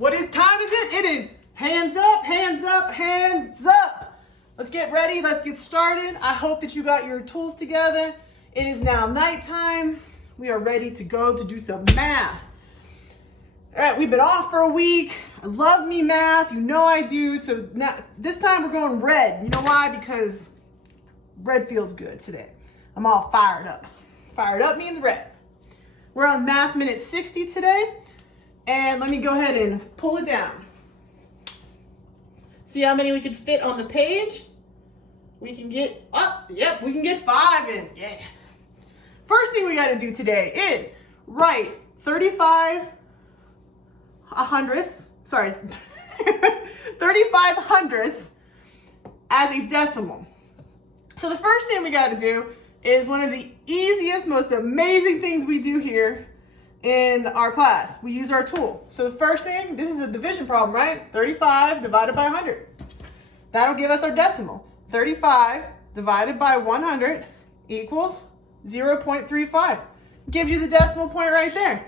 What time is it? It is hands up, hands up, hands up. Let's get ready. Let's get started. I hope that you got your tools together. It is now nighttime. We are ready to go to do some math. All right, we've been off for a week. I love me math. You know I do. So now, this time we're going red. You know why? Because red feels good today. I'm all fired up. Fired up means red. We're on Math Minute 60 today. And let me go ahead and pull it down. See how many we can fit on the page? We can get up. Yep, we can get 5 in. Yeah. First thing we got to do today is write 35 hundredths, sorry, 35 hundredths as a decimal. So the first thing we got to do is one of the easiest, most amazing things we do here in our class. We use our tool. So the first thing, this is a division problem, right? 35 divided by 100. That'll give us our decimal. 35 divided by 100 equals 0.35. Gives you the decimal point right there.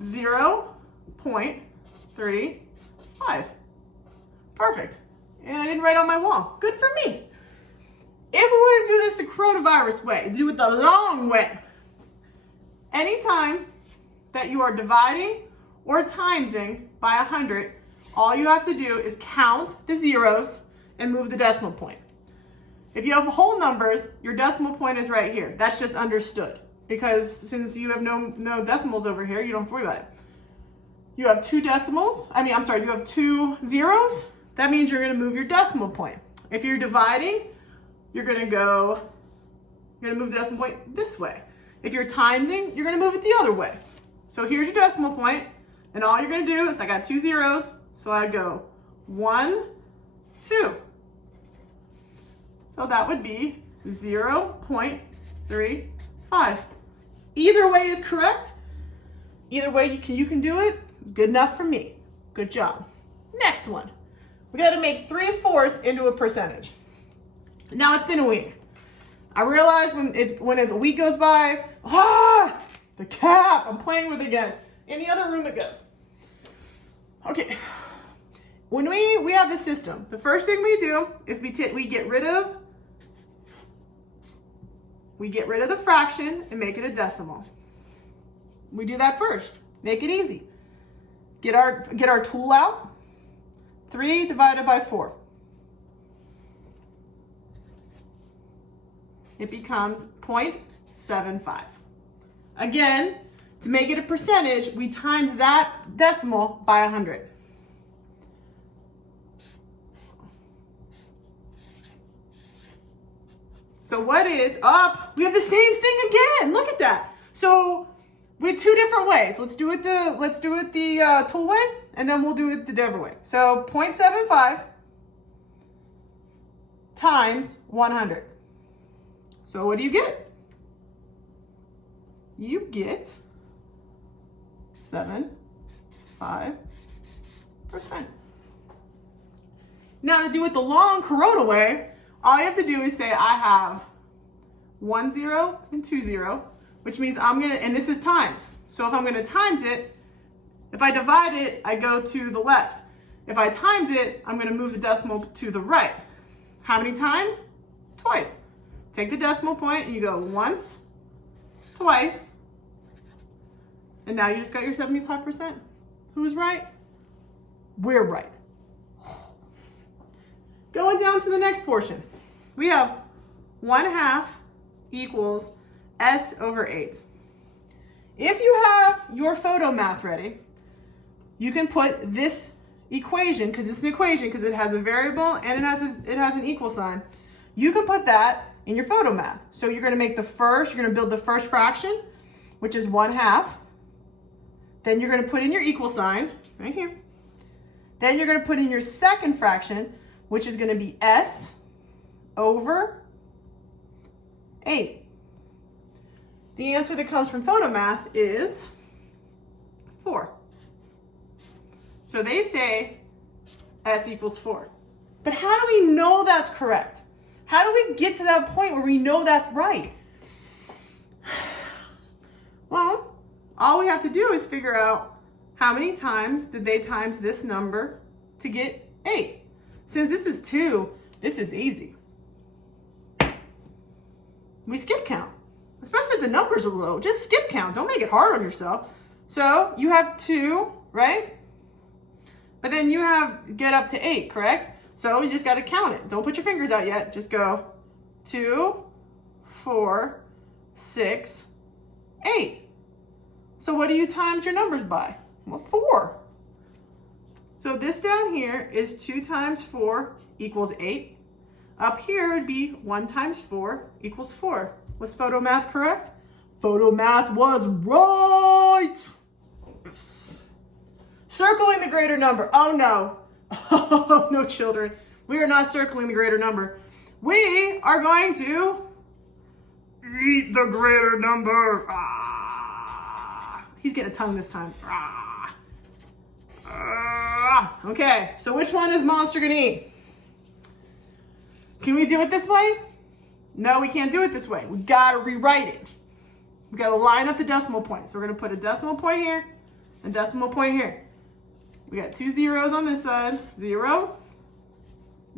0.35. Perfect. And I didn't write on my wall. Good for me. If we want to do this the coronavirus way, do it the long way. Anytime that you are dividing or timesing by 100, all you have to do is count the zeros and move the decimal point. If you have whole numbers, your decimal point is right here. That's just understood. Because since you have no decimals over here, you don't have to worry about it. You have two decimals. You have two zeros. That means you're going to move your decimal point. If you're dividing, you're going to move the decimal point this way. If you're timesing, you're going to move it the other way. So here's your decimal point, and all you're going to do is, I got two zeros, so I go 1, 2. So that would be 0.35. Either way is correct. Either way you can do it. Good enough for me. Good job. Next one. We got to make 3/4 into a percentage. Now it's been a week. I realize when a week goes by, the cap, I'm playing with it again. In the other room it goes. Okay, when we have the system, the first thing we do is we get rid of the fraction and make it a decimal. We do that first. Make it easy. Get our tool out. 3 divided by 4. It becomes 0.75. Again, to make it a percentage, we times that decimal by 100. So what is up? We have the same thing again. Look at that. So with two different ways. Let's do it the tool way, and then we'll do it the different way. So 0.75 times 100. So what do you get? You get 75%. Now to do it the long corona way, all you have to do is say I have 1 0 and 2 0, which means and this is times. So if I'm gonna times it, if I divide it, I go to the left. If I times it, I'm gonna move the decimal to the right. How many times? Twice. Take the decimal point and you go once, twice, and now you just got your 75%. Who's right? We're right. Going down to the next portion. We have 1/2 equals S over 8. If you have your photo math ready, you can put this equation, because it's an equation, because it has a variable and it has an equal sign. You can put that in your photo math. So you're going to build the first fraction, which is 1/2. Then you're going to put in your equal sign right here. Then you're going to put in your second fraction, which is going to be S over 8. The answer that comes from photo math is 4. So they say S equals 4. But how do we know that's correct? How do we get to that point where we know that's right? Well, all we have to do is figure out how many times did they times this number to get 8? Since this is 2, this is easy. We skip count, especially if the numbers are low. Just skip count. Don't make it hard on yourself. So you have 2, right? But then you have get up to 8, correct? So you just got to count it. Don't put your fingers out yet. Just go 2, 4, 6, 8. So what do you times your numbers by? Well, 4. So this down here is 2 times 4 equals 8. Up here would be 1 times 4 equals 4. Was photo math correct? Photo math was right. Circling the greater number. Oh no. Oh no, children. We are not circling the greater number. We are going to eat the greater number. Ah. He's getting a tongue this time. Ah. Ah. Okay, so which one is Monster gonna eat? Can we do it this way? No, we can't do it this way. We gotta rewrite it. We gotta line up the decimal points. So we're gonna put a decimal point here, a decimal point here. We got 2 zeros on this side. 0,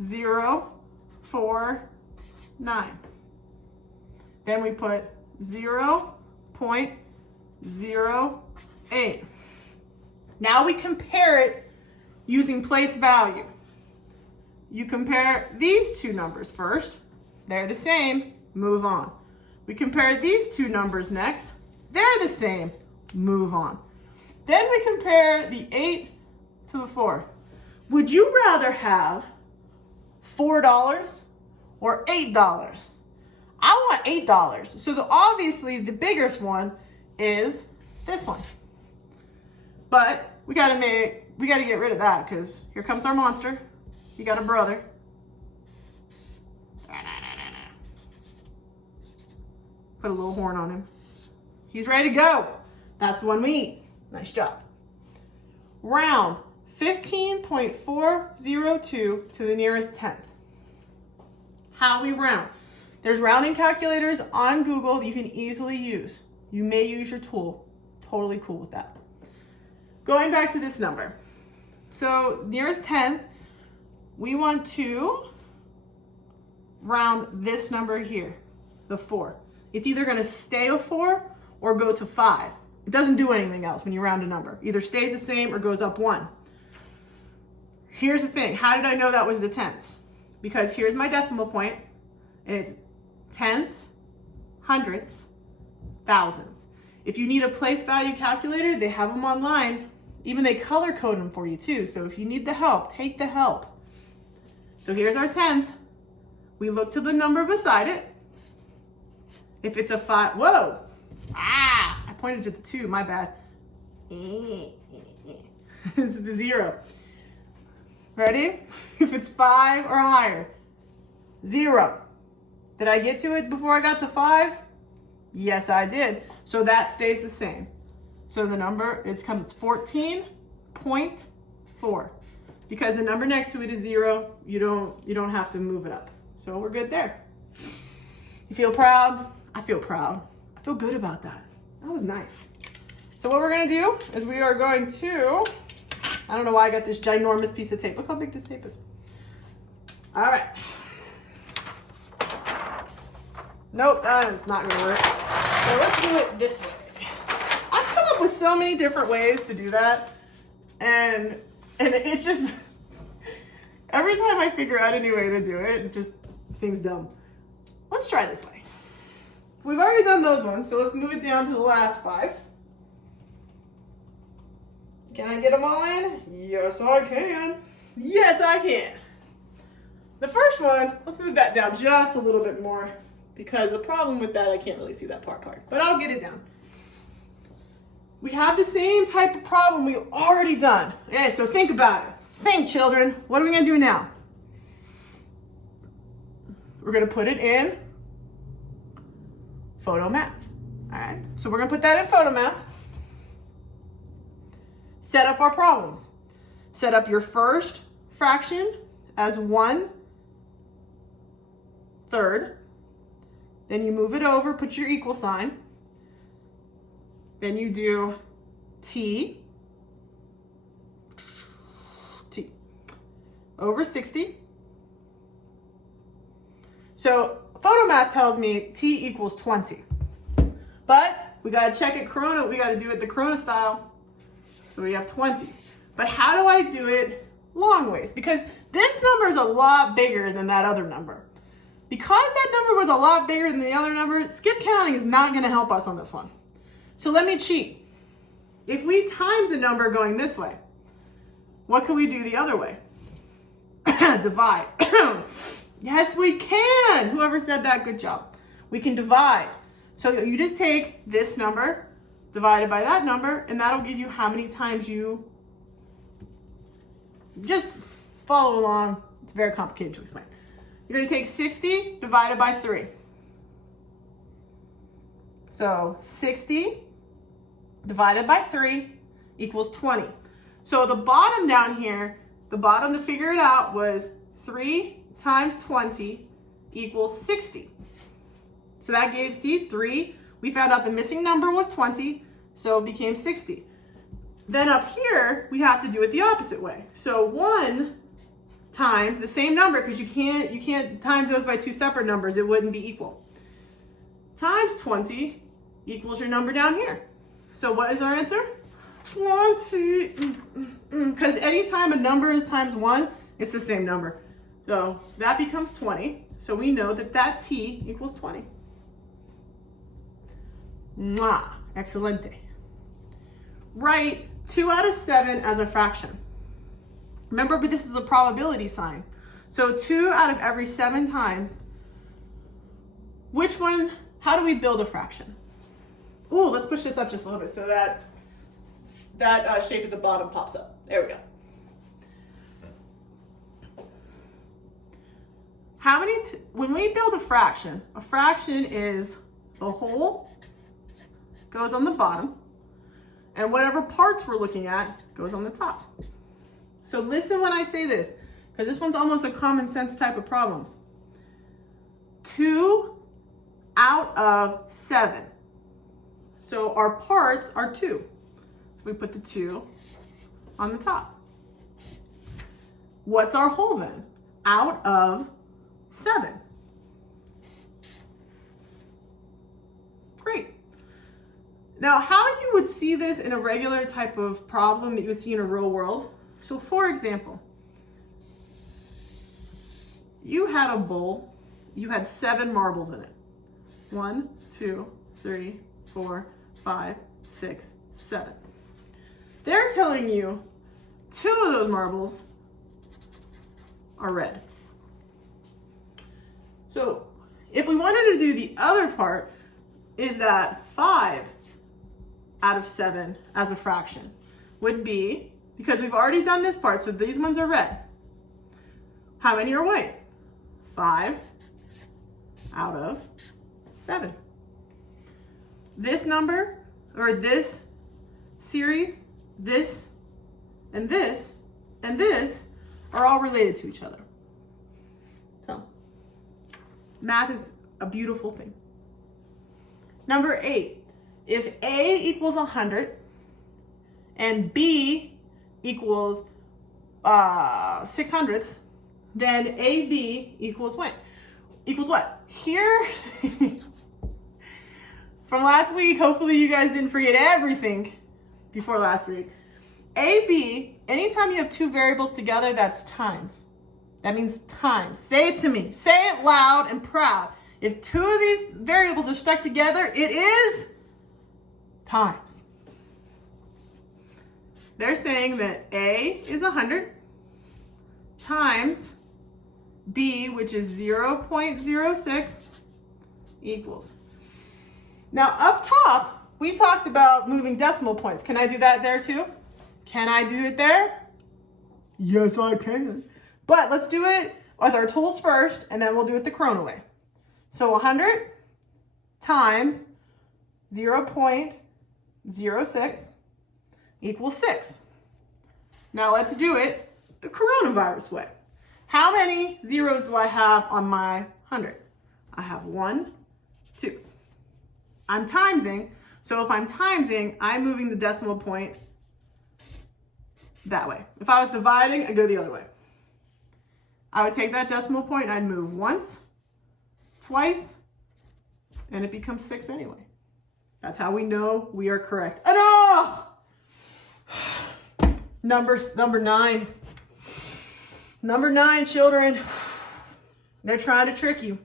0, 4, 9. Then we put 0.08. Now we compare it using place value. You compare these two numbers first. They're the same. Move on. We compare these two numbers next. They're the same. Move on. Then we compare the 8 to the 4. Would you rather have $4 or $8? I want $8. So obviously the biggest one is this one. But we gotta get rid of that because here comes our monster. You got a brother. Put a little horn on him. He's ready to go. That's the one we eat. Nice job. Round 15.402 to the nearest tenth. How we round. There's rounding calculators on Google that you can easily use. You may use your tool. Totally cool with that. Going back to this number. So nearest tenth, we want to round this number here, the 4. It's either going to stay a 4 or go to 5. It doesn't do anything else when you round a number. Either stays the same or goes up 1. Here's the thing. How did I know that was the tenths? Because here's my decimal point, and it's tenths, hundredths, thousands. If you need a place value calculator, they have them online. Even they color code them for you too. So if you need the help, take the help. So here's our tenth. We look to the number beside it. If it's a 5, whoa! Ah! I pointed to the 2, my bad. It's the 0. Ready? If it's 5 or higher. 0. Did I get to it before I got to 5? Yes, I did. So that stays the same. So the number, it's 14.4. Because the number next to it is 0, you don't have to move it up. So we're good there. You feel proud? I feel proud. I feel good about that. That was nice. So what we're gonna do is we are going to, I don't know why I got this ginormous piece of tape. Look how big this tape is. All right. Nope, it's not gonna work. So let's do it this way. I've come up with so many different ways to do that. And it's just, every time I figure out a new way to do it, it just seems dumb. Let's try this way. We've already done those ones, so let's move it down to the last 5. Can I get them all in? Yes, I can. Yes, I can. The first one, let's move that down just a little bit more because the problem with that, I can't really see that part, but I'll get it down. We have the same type of problem we've already done. Okay, so think about it. Think, children. What are we gonna do now? We're gonna put it in photo math. All right, so we're gonna put that in photo math. Set up our problems. Set up your first fraction as 1/3. Then you move it over, put your equal sign. Then you do t over 60. So photomath tells me t equals 20. But we got to check it Corona. We got to do it the Corona style. So we have 20. But how do I do it long ways? Because this number is a lot bigger than that other number. Because that number was a lot bigger than the other number, skip counting is not going to help us on this one. So let me cheat. If we times the number going this way, what can we do the other way? Divide. Yes, we can. Whoever said that, good job. We can divide. So you just take this number divided by that number, and that'll give you how many times you just follow along. It's very complicated to explain. You're going to take 60 divided by 3. So 60 divided by 3 equals 20. So the bottom down here, the bottom to figure it out was 3 times 20 equals 60. So that gave, see, 3. We found out the missing number was 20, so it became 60. Then up here, we have to do it the opposite way. So 1 times the same number, because you can't times those by two separate numbers, it wouldn't be equal. Times 20 equals your number down here. So what is our answer? 20. Because anytime a number is times 1, it's the same number. So that becomes 20. So we know that that t equals 20. Mwah, excelente. Write 2 out of 7 as a fraction. Remember, but this is a probability sign. So 2 out of every 7 times. Which one, how do we build a fraction? Ooh, let's push this up just a little bit so that shape at the bottom pops up. There we go. How many, when we build a fraction is the whole goes on the bottom, and whatever parts we're looking at goes on the top. So listen when I say this, because this one's almost a common sense type of problems. 2 out of 7. So our parts are 2. So we put the 2 on the top. What's our whole then? Out of 7. Great. Now, how you would see this in a regular type of problem that you would see in a real world. So for example, you had a bowl, you had 7 marbles in it. 1, 2, 3, 4, 5, 6, 7. They're telling you 2 of those marbles are red. So if we wanted to do the other part, is that 5 out of 7 as a fraction would be, because we've already done this part, so these ones are red. How many are white? 5 out of 7. This number, or this series, this, and this, and this are all related to each other. So, math is a beautiful thing. Number 8, if A equals 100 and B equals 6/100ths, then AB equals what? Equals what? Here, from last week, hopefully you guys didn't forget everything before last week. AB, anytime you have 2 variables together, that's times. That means times. Say it to me. Say it loud and proud. If 2 of these variables are stuck together, it is times. They're saying that A is 100 times B, which is 0.06, equals. Now up top, we talked about moving decimal points. Can I do that there too? Can I do it there? Yes, I can. But let's do it with our tools first, and then we'll do it the Corona way. So 100 times 0.06 equals 6. Now let's do it the coronavirus way. How many zeros do I have on my 100? I have 1, 2. I'm timesing, so if I'm timesing, I'm moving the decimal point that way. If I was dividing, I'd go the other way. I would take that decimal point and I'd move once, twice, and it becomes 6 anyway. That's how we know we are correct. Enough! Number 9. Number 9, children. They're trying to trick you.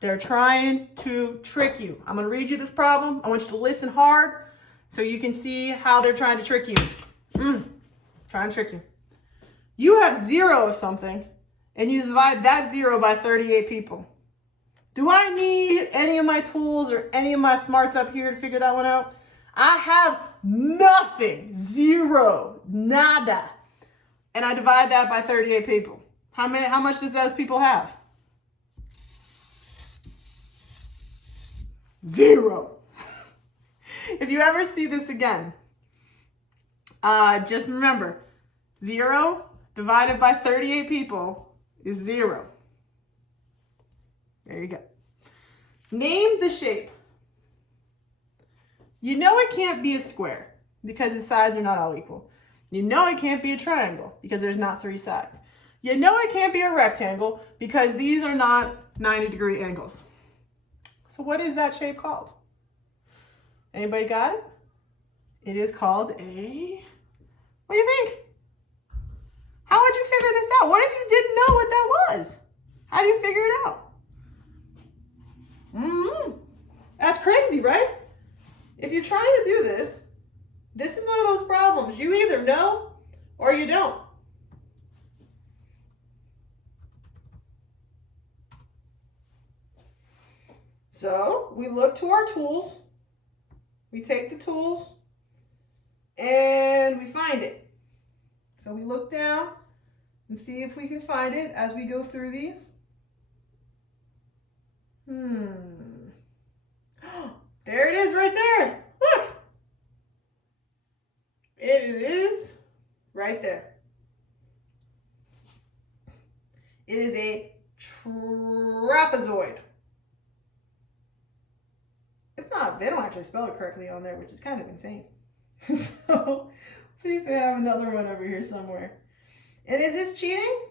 They're trying to trick you. I'm going to read you this problem. I want you to listen hard so you can see how they're trying to trick you. Trying to trick you. You have 0 of something, and you divide that 0 by 38 people. Do I need any of my tools or any of my smarts up here to figure that one out? I have nothing. 0. Nada. And I divide that by 38 people. How much does those people have? 0. If you ever see this again, just remember, 0 divided by 38 people is 0. There you go. Name the shape. You know it can't be a square because its sides are not all equal. You know it can't be a triangle because there's not 3 sides. You know it can't be a rectangle because these are not 90-degree angles. So what is that shape called? Anybody got it? It is called a... What do you think? How would you figure this out? What if you didn't know what that was? How do you figure it out? That's crazy, right? If you're trying to do this, this is one of those problems. You either know or you don't. So we look to our tools. We take the tools and we find it. So we look down and see if we can find it as we go through these. There it is right there. Look. It is right there. It is a trapezoid. It's not, they don't actually spell it correctly on there, which is kind of insane. So, see if they have another one over here somewhere. And is this cheating?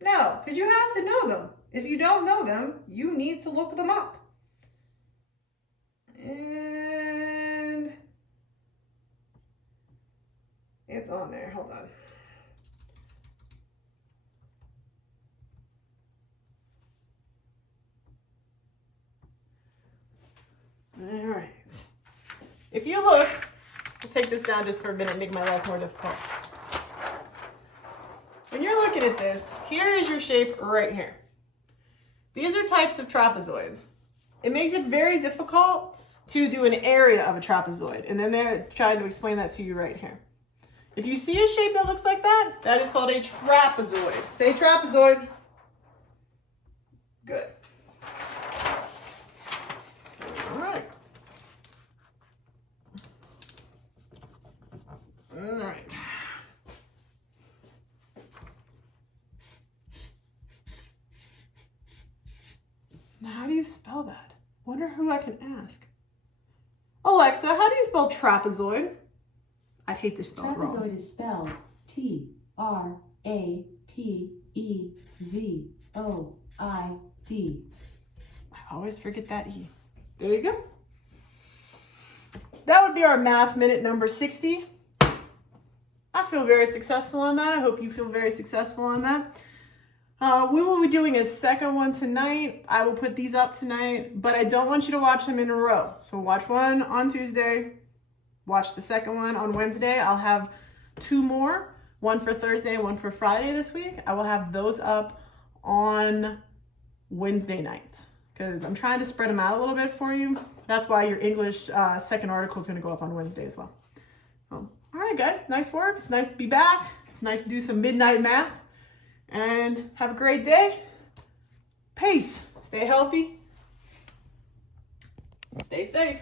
No, because you have to know them. If you don't know them, you need to look them up. And it's on there. Hold on. All right. If you look, I'll take this down just for a minute and make my life more difficult. When you're looking at this, here is your shape right here. These are types of trapezoids. It makes it very difficult to do an area of a trapezoid, and then they're trying to explain that to you right here. If you see a shape that looks like that, that is called a trapezoid. Say trapezoid. Good. All right. All right. Now, how do you spell that? Wonder who I can ask. Alexa, how do you spell trapezoid? I'd hate to spell it wrong. Trapezoid is spelled T-R-A-P-E-Z-O-I-D. I always forget that E. There you go. That would be our math minute number 60. I feel very successful on that. I hope you feel very successful on that. We will be doing a second one tonight. I will put these up tonight, but I don't want you to watch them in a row. So watch one on Tuesday, watch the second one on Wednesday. I'll have 2 more, one for Thursday and one for Friday this week. I will have those up on Wednesday night because I'm trying to spread them out a little bit for you. That's why your English second article is going to go up on Wednesday as well. All right, guys, nice work. It's nice to be back. It's nice to do some midnight math. And have a great day. Peace. Stay healthy. Stay safe.